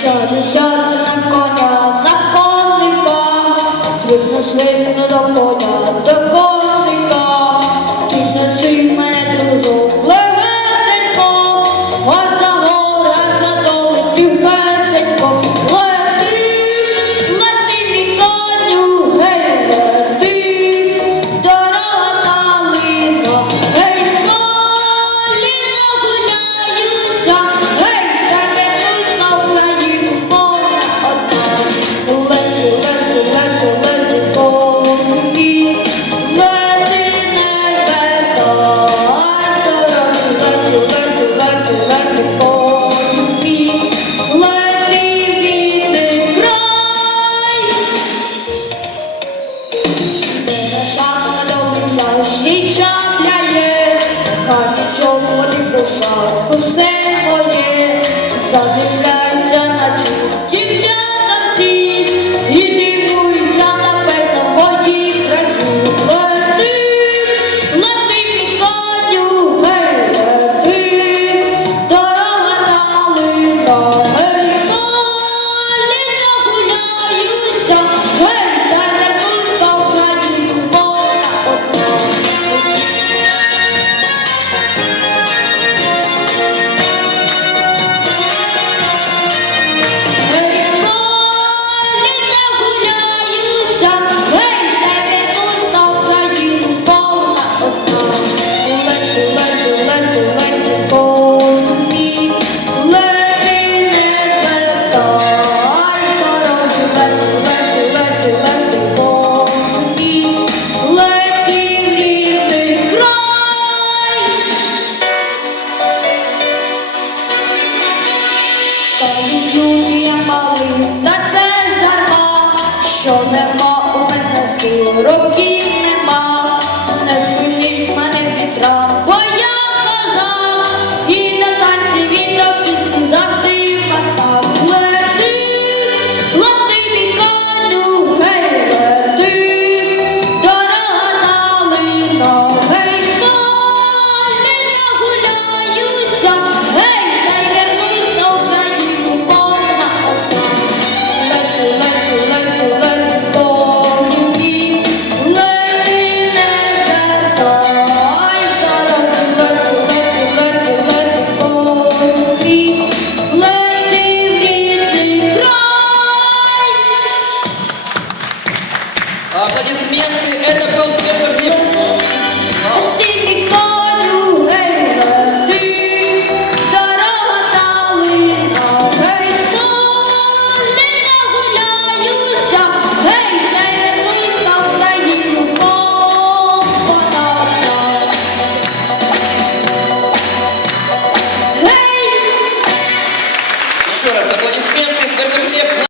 Що ж, на коня, на конника, стрибну свистну до коня. Наші чапляє, а нічого не пошарку все моє, задивляє. малий, та це ж дарма, що нема у мене сил, років нема, не спиніть мене вітра. аплодисменты. Это был Петр Лев. Еще раз аплодисменты. Твердый Глеб.